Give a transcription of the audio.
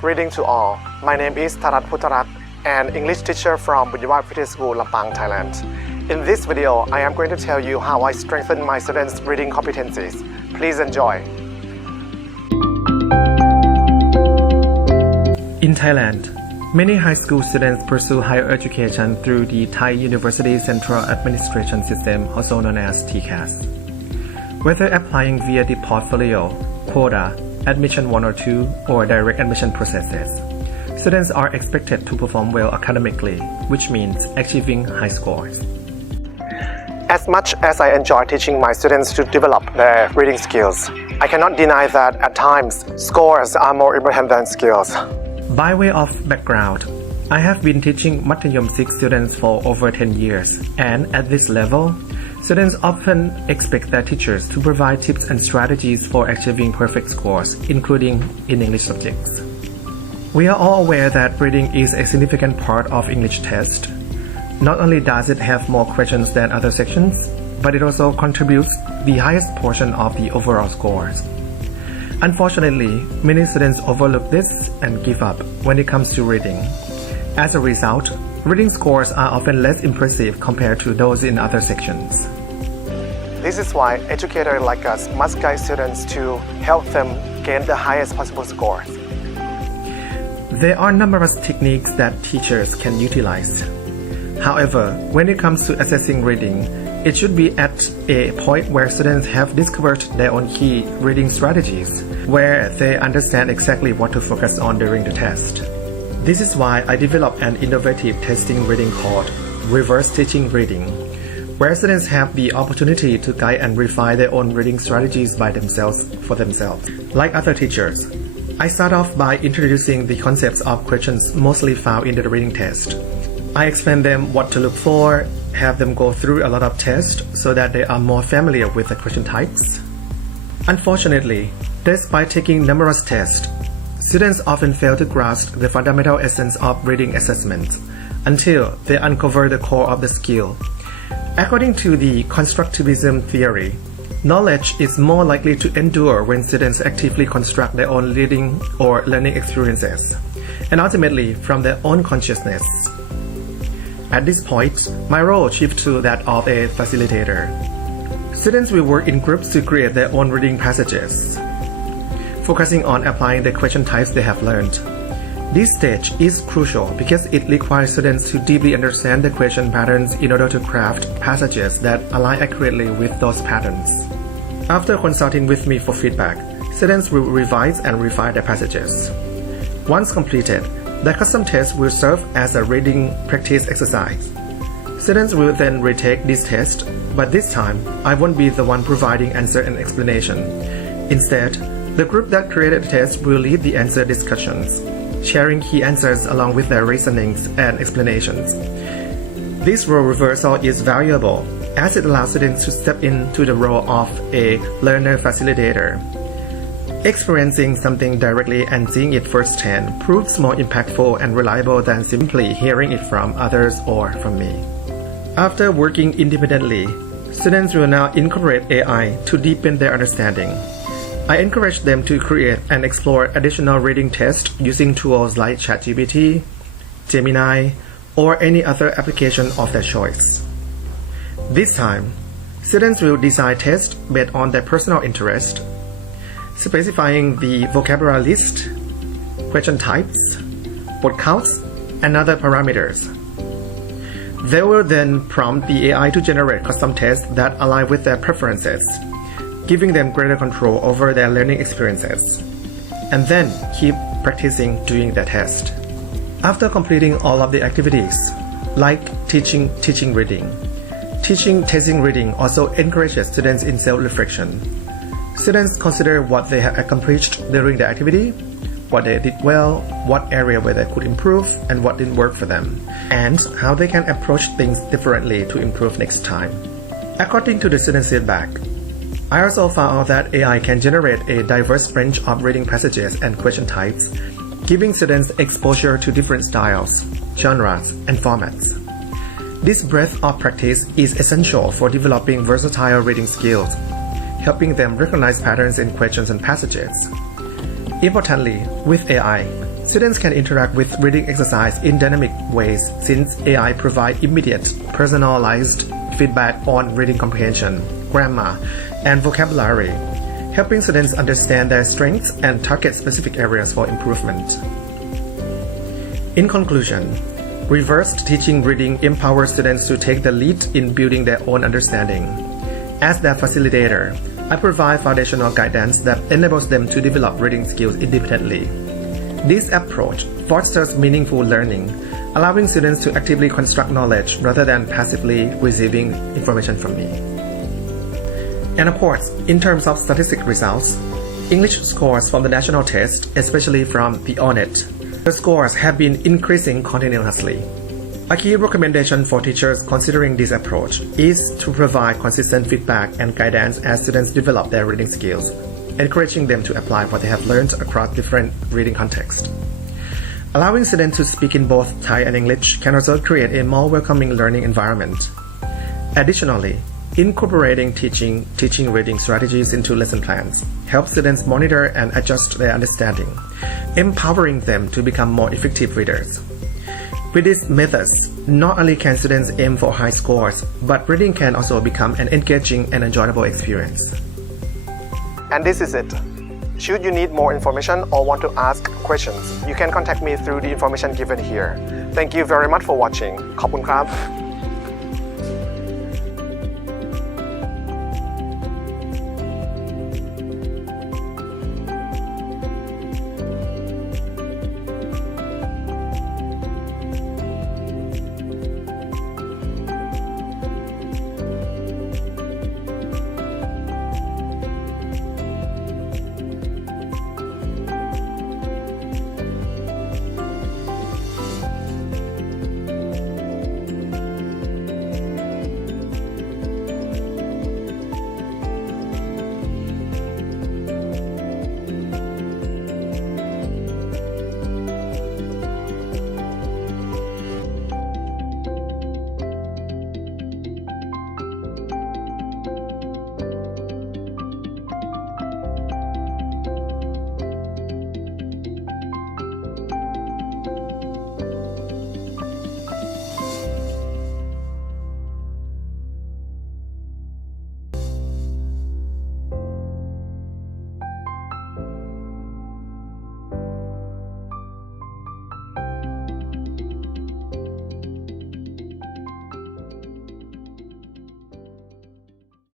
Greeting to all. My name is Tharat Puttarat, an English teacher from Bunyawat City School, Lampang, Thailand. In this video, I am going to tell you how I strengthen my students' reading competencies. Please enjoy. In Thailand, many high school students pursue higher education through the Thai University Central Administration System, also known as TCAS. Whether applying via the portfolio, quota, admission 1 or 2, or direct admission processes, students are expected to perform well academically, which means achieving high scores. As much as I enjoy teaching my students to develop their reading skills, I cannot deny that at times, scores are more important than skills. By way of background, I have been teaching Mathayom 6 students for over 10 years, and at this level, students often expect their teachers to provide tips and strategies for achieving perfect scores, including in English subjects. We are all aware that reading is a significant part of English test. Not only does it have more questions than other sections, but it also contributes the highest portion of the overall scores. Unfortunately, many students overlook this and give up when it comes to reading. As a result, reading scores are often less impressive compared to those in other sections. This is why educators like us must guide students to help them gain the highest possible scores. There are numerous techniques that teachers can utilize. However, when it comes to assessing reading, it should be at a point where students have discovered their own key reading strategies, where they understand exactly what to focus on during the test. This is why I developed an innovative testing reading called Reverse Teaching Reading, where students have the opportunity to guide and refine their own reading strategies by themselves for themselves. Like other teachers, I start off by introducing the concepts of questions mostly found in the reading test. I explain them what to look for, have them go through a lot of tests so that they are more familiar with the question types. Unfortunately, despite taking numerous tests, students often fail to grasp the fundamental essence of reading assessment until they uncover the core of the skill. According to the constructivism theory, knowledge is more likely to endure when students actively construct their own reading or learning experiences, and ultimately from their own consciousness. At this point, my role shifts to that of a facilitator. Students will work in groups to create their own reading passages, focusing on applying the question types they have learned. This stage is crucial because it requires students to deeply understand the question patterns in order to craft passages that align accurately with those patterns. After consulting with me for feedback, students will revise and refine their passages. Once completed, the custom test will serve as a reading practice exercise. Students will then retake this test, but this time, I won't be the one providing answer and explanation. Instead, the group that created the test will lead the answer discussions, sharing key answers along with their reasonings and explanations. This role reversal is valuable as it allows students to step into the role of a learner facilitator. Experiencing something directly and seeing it firsthand proves more impactful and reliable than simply hearing it from others or from me. After working independently, students will now incorporate AI to deepen their understanding. I encourage them to create and explore additional reading tests using tools like ChatGPT, Gemini, or any other application of their choice. This time, students will design tests based on their personal interest, specifying the vocabulary list, question types, word counts, and other parameters. They will then prompt the AI to generate custom tests that align with their preferences, giving them greater control over their learning experiences, and then keep practicing doing the test. After completing all of the activities, like teaching reading, teaching testing reading also encourages students in self-reflection. Students consider what they have accomplished during the activity, what they did well, what area where they could improve, and what didn't work for them, and how they can approach things differently to improve next time. According to the students' feedback, I also found out that AI can generate a diverse range of reading passages and question types, giving students exposure to different styles, genres, and formats. This breadth of practice is essential for developing versatile reading skills, helping them recognize patterns in questions and passages. Importantly, with AI, Students can interact with reading exercise in dynamic ways since AI provide immediate, personalized feedback on reading comprehension, grammar, and vocabulary, helping students understand their strengths and target specific areas for improvement. In conclusion, reversed teaching reading empowers students to take the lead in building their own understanding. As their facilitator, I provide foundational guidance that enables them to develop reading skills independently. This approach fosters meaningful learning, allowing students to actively construct knowledge rather than passively receiving information from me. And of course, in terms of statistic results, English scores from the national test, especially from the ONET, the scores have been increasing continuously. A key recommendation for teachers considering this approach is to provide consistent feedback and guidance as students develop their reading skills, encouraging them to apply what they have learned across different reading contexts. Allowing students to speak in both Thai and English can also create a more welcoming learning environment. Additionally, incorporating teaching reading strategies into lesson plans helps students monitor and adjust their understanding, empowering them to become more effective readers. With these methods, not only can students aim for high scores, but reading can also become an engaging and enjoyable experience. And this is it. Should you need more information or want to ask questions, you can contact me through the information given here. Thank you very much for watching. ขอบคุณครับ